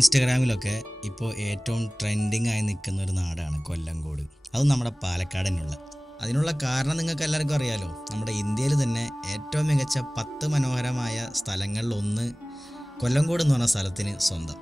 ഇൻസ്റ്റഗ്രാമിലൊക്കെ ഇപ്പോൾ ഏറ്റവും ട്രെൻഡിങ് ആയി നിൽക്കുന്ന ഒരു നാടാണ് കൊല്ലങ്കോട്. അതും നമ്മുടെ പാലക്കാട് തന്നെയുള്ള. അതിനുള്ള കാരണം നിങ്ങൾക്ക് എല്ലാവർക്കും അറിയാലോ. നമ്മുടെ ഇന്ത്യയിൽ തന്നെ ഏറ്റവും മികച്ച 10 മനോഹരമായ സ്ഥലങ്ങളിലൊന്ന് കൊല്ലങ്കോട് എന്ന് പറഞ്ഞ സ്ഥലത്തിന് സ്വന്തം.